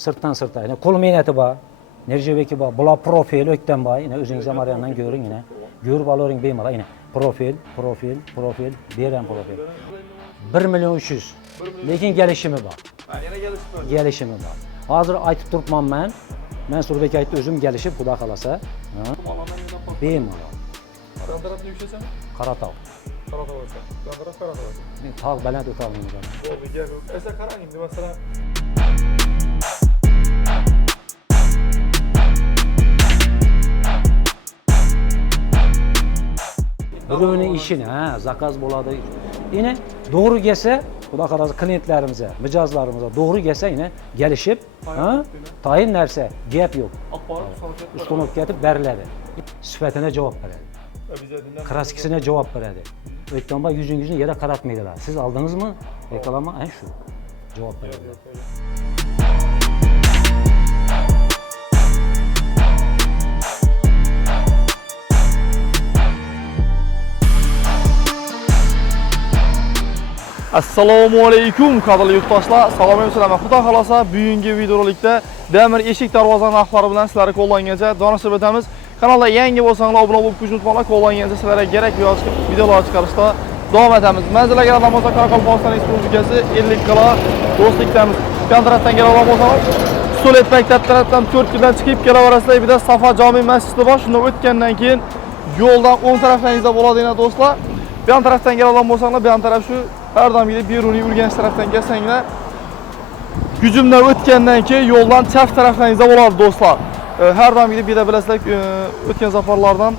sırttan sırta. Yine kol mehneti var. Nerjebeki var. Bula profil ökten var. Yine özünüze marayandan görün yine. Görüp alırın beymala yine. Profil, profil, profil, diğeren profil. 1 milyon 300. Lekin gelişimi böyle. Gelişimi var. Hazır aytıp durupman ben. Ben Surbek aytdı özüm gelişip Xudo kalasa. Ha? Alandan yerden bak. Beymala. Yan taraf ne yükselsem? Qaratağ. Karata varsa. Yan taraf karata Birovini ishini, ha, zakaz bo'ladi. Yine doğru gelse, Xudo qalasa klientlarimizga, mijozlarimizga doğru gelse yine gelişip, ha, tayin narsa, gap yo'q. Akbarı sonuçta. Ustonovka etib beriladi. Sifatine cevap beradi. Bize dinlen. Kraskisine cevap beradi. O'tganba yuzingizni yere qaratmaydilar. Siz aldingizmi? Reklama, ha shu. Javob beradi. Assalomu alaykum qadrli yurtdoshlar. Salom alaykum. Xudo xolasa bugungi videorolikda Damir eshik darvoza narxlari bilan sizlarga qo'llangancha donishib o'tamiz. Kanalda yangi bo'lsanglar obuna bo'lib qo'yishni unutmanglar. Qo'llangancha sizlarga kerak videolar chiqarishda davom etamiz. Manzilga Ramazon Qoraqalpog'iston Respublikasi 50 kilo do'stlikdamiz. Kontraktdan keladigan bo'lsangiz Sulet maktab tarafdan 4 kundan chiqib kelaverasizlar. Bir de Safa jome masjidi bor. Shunda o'tgandan keyin yo'ldan o'ng taraflaringizda bo'ladigan do'stlar. Bu tarafdan keladigan bo'lsanglar, bu taraf shu har doimgidek Beruniy Urganch tarafdan kelsanglar, Gücümdən o'tgandan keyin yo'ldan chap taraflaringizda bo'ladi do'stlar. E, Har doimgidek bir de bilasizlar, e, o'tgan safarlardan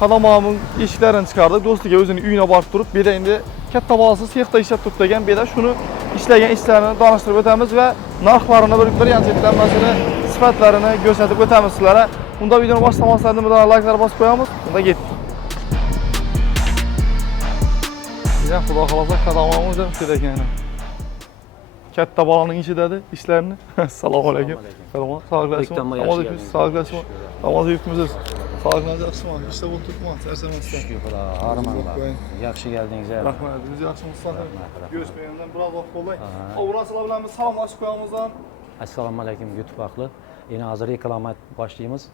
qadamog'ining eshiklarini chiqardik. Do'stiga o'zini uyina borib turib, bir de endi katta bolasi sexda ishlab turibdi degan, bir de shuni ishlagan ishlarini tanishtirib o'tamiz va narxlarini bir bir yanchiklanmasini, sifatlarini ko'rsatib o'tamiz sizlarga. Unda videoni boshlamasdan nimadan like'lar bosib qo'yamiz. Unda ketdik. İchidadi ishlarini. Assalomu alaykum. Assalomu alaykum. Salom. Sog'liqlar. Bekdan Namoz yaxshi o'qiysiz. geldingiz. Sog'liqlar. Shukr. Namoz o'qiysiz. Sog'liqlar yaxshimi? Ishda bo'lib turibman. Charchamasdan. Shukr, harmanlar. Yaxshi keldingiz. Rahmat. O'zingiz yaxshimisiz? Rahmat, rahmat. Görüşməyəndən biraz vaxt bo'ldi. Aha. Oğrasalar bilan biz salamlaşıb qoyamızdan. Assalomu alaykum YouTube ahli. Yine hozir reklamat başlayamiz.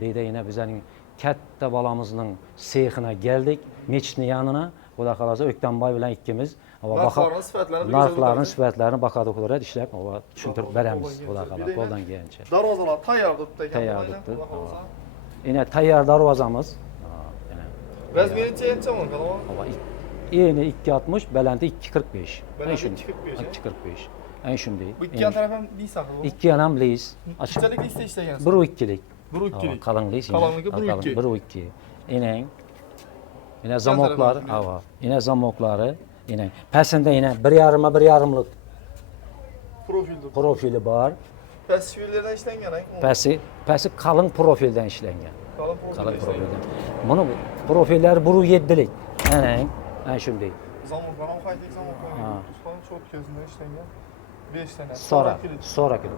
Bir de yine bizning katta bolamizning sexina geldik. Mechitni yanına. Xudo xolasa O'ktanboy bilan ikkimiz va Narxlarini, sifatlarini narxlarini, sifatlarini baqada qilib ishlab va tushuntirib beramiz. Xudo xolasa qo'ldan kelgancha. Darvozalar tayyor turibdi ekan. Tayyor Xudoydan, turibdi. Xudo xohlasa. Yine tayyor darvozamiz. Yine Razmeri necha o'n qalaman? hava eni 260, balanti 245. Balanti Ay shunday. 245, 245. Ay shunday. Bu ikki yan taraf ham deysan bu. Ikki yanam leys. Açık. Qanchalik lista ishlagansiz? 1 ikkilik. Bir ikkilik. Qalin leys. Qalinligi bir ikki. 1 ikki. Enang. Yine zamoklar, hava. Yine zamoklari, yine pasında yine bir yarıma bir yarımlık Profildir. profili var. Pes şiirlerden işlengen ha. Pasi, pasi qalin profildan ishlangan. Kalın profilden profildan. Buni profillar 1 7lik. Enang. Ana shunday. Zamok var ama kaydık zamok var. Ha. Falan çok gözünden işlengen. 5 tane. Sora kilo.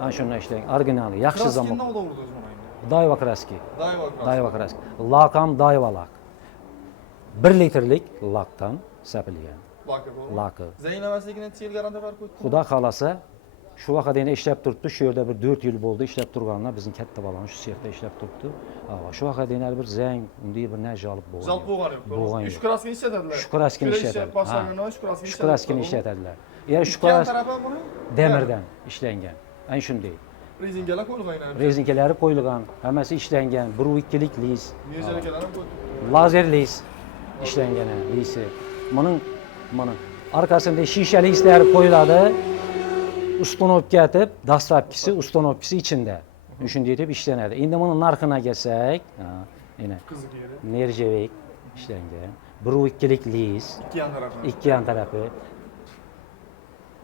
Ana shundan ishlangan. Originali, yaxshi Kraski zamok. ne oldu orada o zaman? Dayva kraski. Dayı bak. Dayva kraski. Lakam dayva 1 litrlik lakdan sapilgan. Lakı doğru. Lakı. Zeynlemeslikine çiğil garanti var koyduk. Xudo xolasa shu vaqtda yana ishlab turibdi. Shu yerda bir 4 yil bo'ldi ishlab turganlar. Bizning katta bolamiz shu yerda ishlab turibdi. Shu vaqtda yana bir zang, unday bir narsa olib bo'lgan. Yok. Bo'lgan yo'q. kraskini işletiyorlar. Shu kraskini ishlatadi. Başlarına üç kraskini Shu kraskini ishlatadilar. Ya'ni shu İki yan kras tarafı bunu. demirdan ishlangan. Ana shunday. Rezingela koyduk aynen. Rezinkalari qo'yilgan, hammasi ishlangan. 1-2lik lis, Mircelekelere koyduk. Lazer lis ishlangan lisi. Buning mana orqasida shisha lislar qo'yiladi. Ustonovka etib, dastlabkisi ustonovkisi ichida. Shunday deb ishlanadi. Endi buni narxina kelsak, yana nerjavik ishlangan. 1-2lik lis, İki yan tarafı. ikki yan tarafi.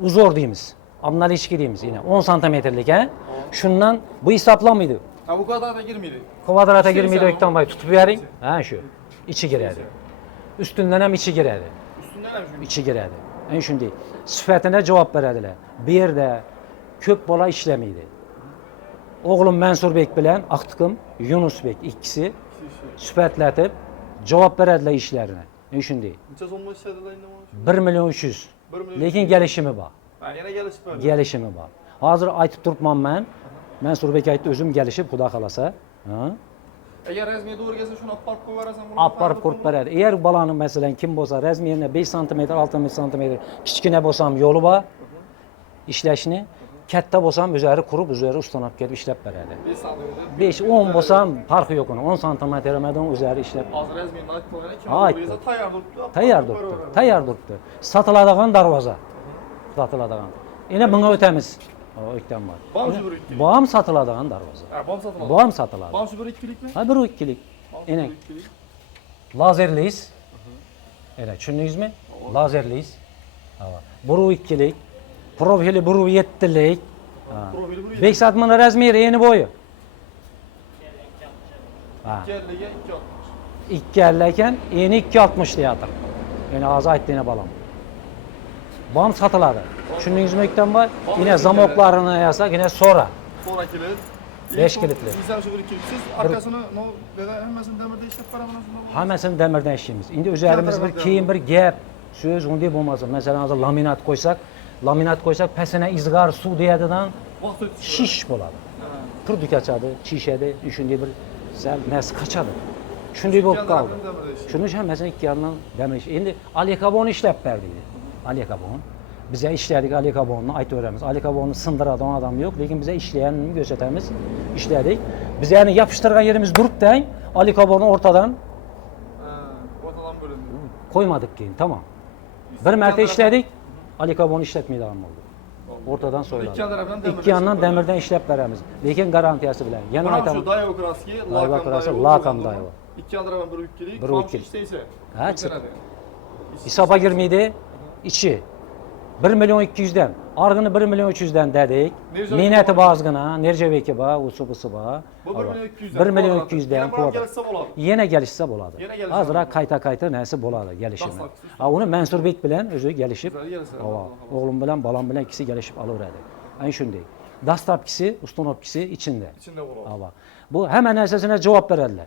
Uzor deymiz. Amnalichki deymiz. Yine 10 santimetrlik ha. Shundan bu hisoblanmaydi. Bu kadar da girmedi. Kvadrata girmeydi sen Ökten Bay tutup verin. Ha şu. İçi girerdi. Üstünden hem içi girerdi. Üstünden hem şu. İçi girerdi. En şundi. Sıfatına cevap verediler. Bir yerde köp bola işlemiydi. Oğlum Mansur Bek bilen Aktıkım, Yunus Bek ikisi cevap verediler işlerine. En şundi. Neçe zonma işlediler yine var. 1 milyon 300. 1 milyon Lekin gelişimi var. Ha, yana gelişip böyle. Gelişimi var. Hazır aytıp turupman ben. Ben Surbek aytdı özüm gelişip Xudo kalasa. Ha? Eğer rezmiye doğru gelse şunu aparıp koyarsan bunu ko'rib beradi. Agar balani masalan kim bo'lsa razmerini 5 sm, 6 sm kichkina bo'lsam yo'li bor ishlashni, katta bo'lsam o'zlari qurib, o'zlari uston olib kelib ishlab beradi. 5 10 bo'lsam farqi yo'q uni. 10 sm madan o'zlari ishlab tayyor turibdi. Tayyor turibdi. Sotiladigan darvoza. Sotiladigan. Endi bunga o'tamiz. O o'kdan bor. Bam darvoza. Ha, bam satın Bu al. ham sotiladi. Bam şu bir ikilik mi? Ha bir o. Bam bir ikilik. lazerliyiz. Elə tushundingizmi? Lazerliyiz. Ha. Buru ikkilik, profili buru yettilik. Ha. Profili buraya. Beksatmani razmeri eni bo'yi. Ha. Gellige iki atmış. 250 ekan, eni 260 deyatir. Yine hozir aytdinglar balam. Bam sotiladi. Tushundingizmi ekdan boy? Yine zamoklarini yasak, yine sonra. Sonra kilit. Beş kilitli. Sizler şu bir ikilik. Siz arkasını no dede hemmesini demirde işlep para bana şunu. Hammasini damirdan ishlaymiz. Endi o'zlarimiz bir keyin bir gap, so'z unday bo'lmasin. Masalan, hozir laminat qo'ysak, laminat qo'ysak pasina izg'ar deyadidan Vaqt ötüşü. shish bo'ladi. Purdi kachadi, chishadi, shunday bir sal narsa qochadi. Shunday bo'lib qoldi. Shuni hammasini ikki yoqdan damish. Endi alikabonni ishlab berdik. Alikabon. Biza ishladik alikabonni aytaveramiz. Alikabonni sindiradigan odam yo'q, lekin biza ishlaganini ko'rsatamiz. Ishladik. Biz ya'ni yopishtirgan yerimiz duribdan, alikabonni o'rtadan Ortadan bölündü. qo'ymadik keyin, tamam. Bir marta ishladik, alikabonni ishlatmaydigan bo'ldi. O'rtadan so'yiladi. İki yandan demir. Ikki yandan damirdan ishlab beramiz, lekin garantiyasi bilan. Yana Bana şu dayo kraski, lakam dayo. lakam dayo. İki yandan bir ikilik. Bir işteyse. Ha, Bir çık. tane de. Hisoba girmaydi. Ichi 1 million 200 dan, arg'ini 1 million 300 dan dedik. Ozgina, Nerjabeki bor, usi busi bor. Bu 1 milyon 200 1 million 200 dan Yine bana kvadrat. gelirse bo'ladi. Yana kelishsa bo'ladi. Yana kelishsa Hozir bo'ladi. qayta qayta narsa bo'ladi, kelishimi. Dastlab. Ha, uni Mansurbek bilan o'zi kelishib, Güzel gelirse. Ava, o'g'lim bilan, bolam bilan ikkisi kelishib olaveradi. Ayni shunday. Dastlabkisi, ustunovkisi ichida. İçinde bo'ladi. Ava. Bu hamma narsasine javob beradilar.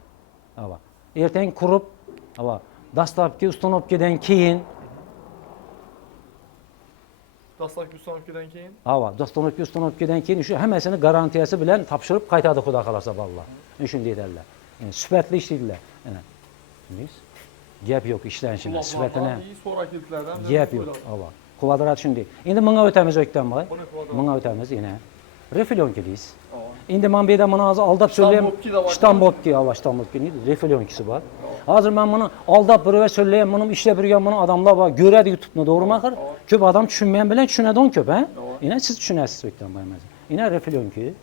Ava. Ertang qurib, ava, dastlabki ustunovkadan keyin Dastlak üstten öpkeden keyin. Ava, dostonovka ustonovkadan keyin shu hammasini garantiyasi bilan topshirib qaytadi xudo xolasa bolalar. Shunday dedilar. Yani sifatli ishlaydilar. Biz gap yo'q ishlanishini, sifatini gap yo'q. Ava. Kvadrat shunday. Endi bunga o'tamiz o'kdan boy. Bu ne kvadrat? Bunga o'tamiz yana. Refilyonkiliyiz. Endi İndi mən belə mənə hazır aldab söyləyəm. Ştambotki var, Ştambotki nədir? Refelonkisi var. Hazır mən bunu aldab bürəyə söyləyəm, bunu işlə bürüyən bunu adamlar var. Görədi YouTube-da doğru mu axır? Köp adam düşünməyən bilən düşünədi on köp, hə? İnə siz düşünəsiz ötdən bayamaz. İnə Refelonki.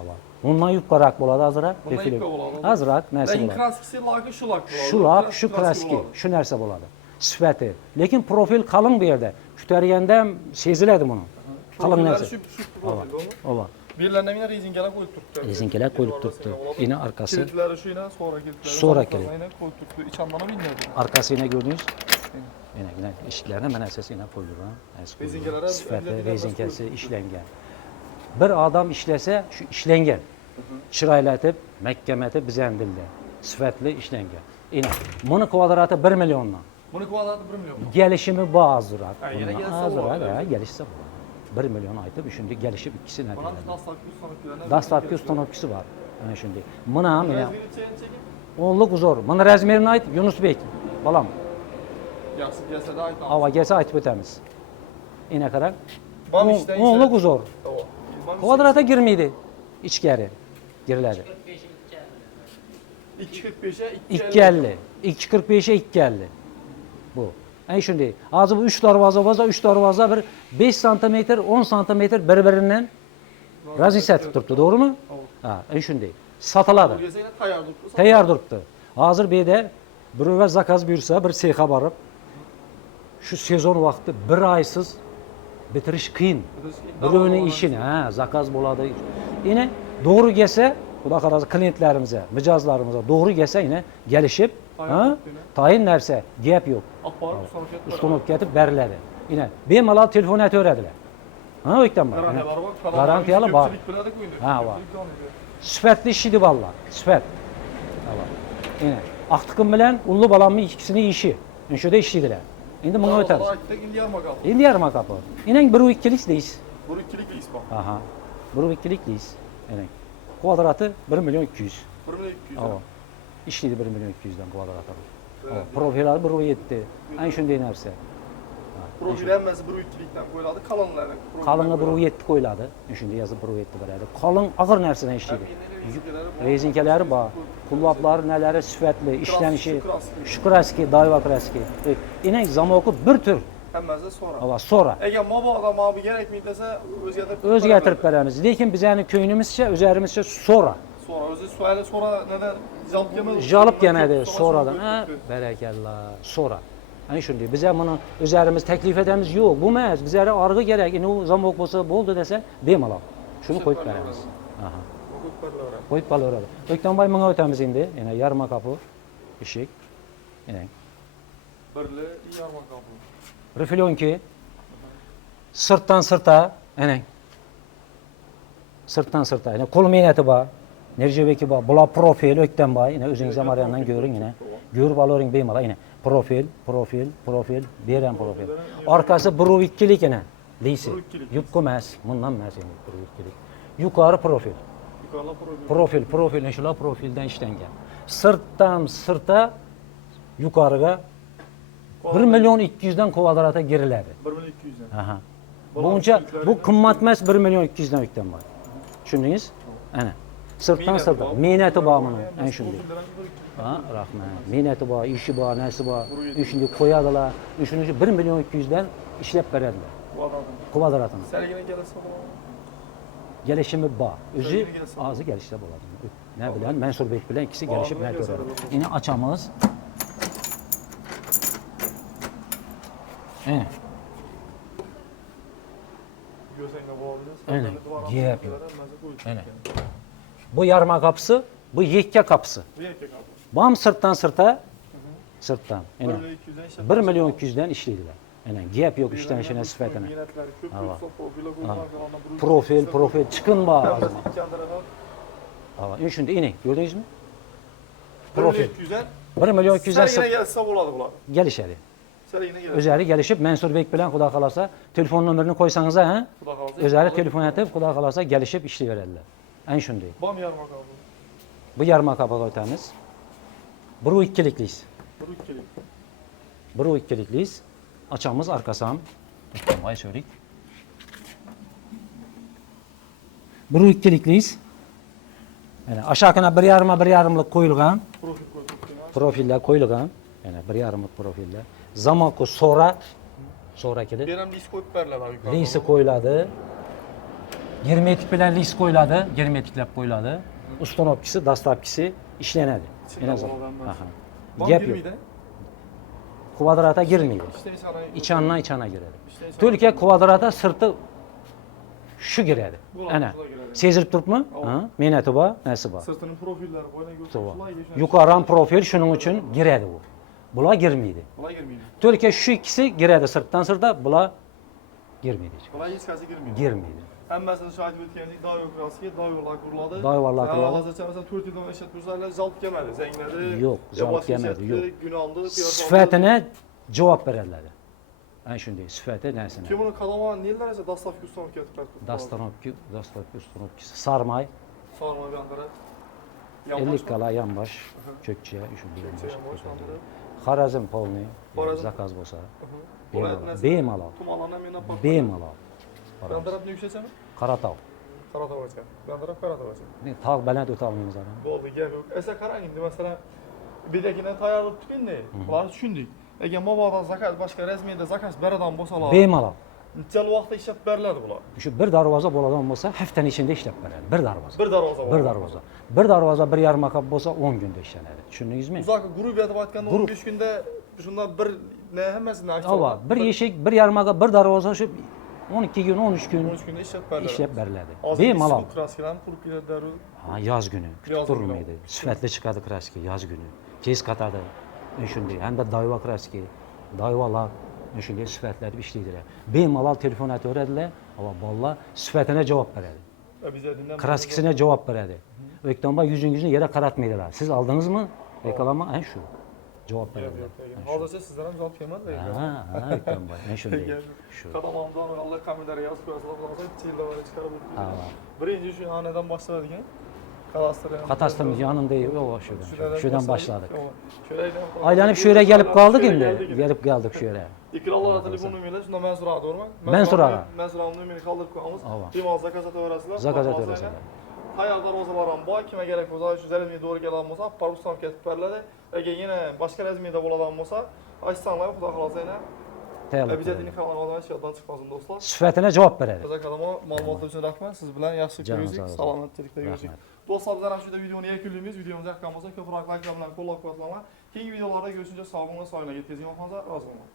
Ava. Bundan yup qarak boladı hazıra. Refilon. Hazırak nəsə boladı. Kraskisi laqı şulak boladı. Şulak, şu kraski, şu nərsə boladı. Sifəti. Lakin profil qalın bir yerdə. Kütəriyəndə sezilədi bunu. Qalın nərsə. Ava. Ava. Birilerine yine rezingeler koyup turttu. Rezinkeler koyulup turttu. Yine arkası. Kilitleri şu yine sonra kilitleri. Sonra kilit. Yine koyup turttu. İç anlamı bilmiyordu. Arkası yine gördünüz. Yine yine eshiklarni mana sesi yine Sifati, endi- endi rezinkasi ishlangan. Bir odam ishlasa, shu ishlangan. Chiroylatib, mahkamatib bizani dilda. Sifatli ishlangan. Endi buni kvadrati 1 milliondan. Bunu kvadratı 1 milyon. Gelişimi yine Azırat, bo'ladi. ha, gelişse bo'ladi. 1 million aytib, shunda gelişib ikkisini Bana aytadi. dastlak üst sonrakilerine. Dastlabki uстановкасы bor. Ana shunday. Buni ham yana Rezgiri çekin çekin. o'nlik uzor. Mana razmerini ayt, Yunusbek. Balam, Yaxşı gelse de ait. havo kelsa aytib o'tamiz. Ina qarang. Bam O'n- işten O'nlik uzor. Tamam. Bam Kvadrata girmaydi. Ichkari giriladi. 2.45'e 250. 245'e 250. Bu. Ana shunday. Hozir bu 3 darvoza bo'lsa, 3 darvoza bir 5 sm, 10 sm bir-biridan razisa etib turibdi, to'g'rimi? Ha. Sotiladi. Gelse yine tayar durdu. Turibdi. Hozir bu yerda birova zakaz buyursa, bir sexga borib, shu sezon vaqtida bir oysiz bitirish qiyin. Birovni ishini, ha, zakaz bo'ladi. Yine to'g'ri kelsa, xudo xohlasa klientlarimizga, mijozlarimizga to'g'ri kelsa, yine kelishib, ha, tayin narsa, gap yo'q. Sonrakiler. Ustunovka etib beriladi. Yine bemalol telefon aytaveradilar. Ha, o'kdan bor. Garantiyalar bor. Ha, diyor. sifatli ishlaydi bolalar sifat yine aqtiqim bilan ulli bolamni ikkisini ishi shunda ishlaydilar Endi bunga o'tamiz. Aytdik, indi yarma kapı. Endi yarma kapı. Inan 1 2lik deysiz. Bu ikilik iş bak. Aha. 1 2lik deysiz. Inan. Kvadratı 1 milyon 200. 1 milyon 200. Ava. İşleydi 1 milyon 200'den kvadratı. Ava. Profilleri 1 7. En şunday narsa. Profil emmesi 1 ikilikten koyuladı. Kalanları. Kalını 1 7 qo'yiladi. Shunda yozib 1 7 beradi. Qalin og'ir narsadan ishlaydi. Rezinkalari bor. Qulloblar nalari sifatli, ishlanishi, shukraski, doiva kraski. Inak zamoki bir tur. Ava sonra Eğer maba adam abi gerekmeydi dese özgetirip o'zgartirib beramiz. Lekin bizani ko'nglimizcha, o'zlarimizcha sonra. Özü sonra neden jalp yemedi? Jalib keladi sonradan. Ha, barakalla, sonra. Ana shunday. Biz ham buni o'zlarimiz taklif etamiz. Yo'q, bu emas. Bizlarga org'i kerak. Endi u zamok bo'lsa bo'ldi desa, bemalol. Shuni qo'yib beramiz. Aha. Qo'yib qolaveradi. O'ktamboy minga o'tamiz endi. Yana yarma kapı, eshik. Yana Birli yarma kapı. Reflonki sirtdan sirta, ana. Sirtdan sirta. Yana qo'l mehnati bor. Nerjebeki bor. Bular profil O'ktamboy. Yana o'zingiz ham Mariyandan ko'ring, yana. Ko'rib olavering bemalol. Yana profil, profil, profil, beram profil. 1.2lik yana. Lisi. 1.2lik. Yupqa emas, bundan emas endi 1.2lik. Yuqori profil. Profil. profil profil shular profildan ishlangan sirtdan sirta yuqoriga bir million ikki yuzdan kvadratga giriladi 1 milyon 200'den. aha buncha bu qimmat emas bir million ikki yuzdan o'kdan bor tushundingiz ana sirtdan sirta mehnati bor buni ana shunday ha bor narsa bor shunday qo'yadilar shuning uchun bir million ikki yuzdan ishlab beradilar Bu adamın. kvadratini Sergine gelirse gelişimi Sergine gelsin. hozir kelishda bo'ladi ne bilan mansurbek bilan ikkisi kelishib Oldin aytaveradi kelsa endi ochamiz Ana, Göğsenge boğabiliriz. Aynen. Yok. Aynen. Bu yarma kapısı bu yekka kapısı Bu erkek abi. bam sırttan sırta 200'den işe 1 milyon 200'den ishlaydilar ana gap bila koymak, yalanla burun. profil profil chiqin bor Pembesi hozir iki andırada. Ava, ana shunda ini ko'rdingizmi Bir milyon profil 200'den. 1 milyon 200'den Sergine sırt gelse buladı bular. gelishadi Sergine gelir. o'zlari kelishib mansurbek bilan xudo xohlasa telefon nomerini qo'ysangiz ha Kuda kalacak. o'zlari telefon etib xudo xohlasa kelishib ana shunday Bam yarmak abi. bu yarma kapaga o'tamiz bir u ikkiliklis Bir ikilik. bir u ikkiliklis ochamiz orqasi ham voy so'rik bir u ikkiliklis mana ashakina bir yarma bir yarimlik qo'yilgan profillar qo'yilgan yana bir yarimlik profillar zamoqi so'ra so'ra kelib koyup verler abi. Yukarıda. lisi qo'yiladi 20 etikbelerle iş koyuladı. 20 etiklep koyuladı. Ustan opkisi, dast opkisi işlenedi. En azından. Gap yok. Kuvadrata girmeydi. İç anına iç ana giredi. Türkiye kuvadrata sırtı şu giredi. Ana. Sezilip turupmu? Ha, meni tuba, nesi bor? Sırtının profilleri boyuna göre. Yukarıdan profil şunun için giredi bu. Bula girmeydi. Bula girmeydi. Türkiye şu ikisi giredi sırttan sırta, bula girmeydi. Bula hiç girmeydi. Girmeydi. Hem məsələn şahid bitkəmiz dağ yox rastki, dağ yollar quruladı. Dağ yollar quruladı. Yəni hazırca məsələn Türkiyədə məişət müsahibləri zalt yemədi, zənglədi. Yox, zalt yemədi, yox. Günahlı, sifətinə cavab verərlər. Ən şunda sifətə nəsinə. Kim bunu kalama neylər isə Dastavki Ustanovki etmək. Dastavki, Dastavki Ustanovki sarmay. Sarmay yandırır. 50 kala yanbaş, kökçə, şunda yanbaş. Xarazm polni, zakaz bolsa. Bemalol. Bemalol. Bemalol. Bemalol Ben taraf ne yükseltsem? qaratov Karatov açar. Ben taraf Karatov açar. tog' baland o'ta olmaymiz adam Oldu gel yok. Esa karang endi mesela bir dekine tayyorlab tutganda ular tushundik. Agar mabodo zakaz boshqa rasmiyda zakaz beradan bo'lsalar, bemalol necha vaqtda ishlab beriladi bular? shu bir darvoza bo'ladigan bo'lsa haftani ichida ishlab beradi bir darvoza Bir darvoza bor. bir darvoza bir darvoza bir yarmarka bo'lsa 10 kunda ishlanadi tushundingizmi Uzak grup yetib aytganda Grup. 15 kunda shundan bir ne hammasini aksiya ava bir eshik bir yarmarka bir darvoza shu 12 kun 13 kun 13 kunda ishlab beriladi. ishlab beriladi Hozir bemalol qurib keladi darrov. ha yoz kuni kutib turmaydi sifatli chiqadi kraska yoz kuni tez qatadi shunday hamda doyva kraska doyvalar shunday sifatlatib ishlaydilar bemalol telefon aytaveradilar va bolalar sifatini javob beradi E kraskasini javob beradi o'ktamboy yuzingizni yerga qaratmaydilar siz oldingizmi reklama ana shu yo'q, yo'q. Hozircha sizdan ham javob kelmadi. ha ha aytganman men shunday shu Qadamamdan Allah kommentariy yozib qo'yasizlar, xohlasa chillavani chiqarib o'tib. Birinchi shu xonadan boshlanadigan kadastr. Katastrof yanında yo'q shudan shudan boshladik Şöyle aylanib shu yerga kelib qoldik endi kelib keldik shu yerga Ekranlara telefon so'radi, to'g'rimi? Men so'radim. Men so'radim, numerini qoldirib qo'yamiz. Ava. Bemalol zakaz etaverasizlar. zakaz Xudo xohlasa etaverasizlar Hayal darvozalar ham bor, kimga kerak bo'lsa, shu zarimga to'g'ri keladigan bo'lsa, parusdan ketib beriladi. Agar yana boshqa razmiyda bo'ladigan bo'lsa, aytsanglar, xudo xohlasa yana tayyorlab обязательно qo'yadi. kanaldan yoddan chiqmasin do'stlar. sifatini javob beradi Jaza kalama ma'lumotlar uchun rahmat. Siz bilan yaxshi Jonim ko'rishdik, sog' bo'ling. salomatlikda ko'rishdik. rahmat Do'stlar, bizlar ham shunda videoni yakunlaymiz. Videomiz yoqqan bo'lsa, ko'proq like bilan qo'llab-quvvatlanglar. Keyingi videolarda görüşünce sog' bo'linglar, sog'lig'ingiz yetkazing, rozi bo'linglar.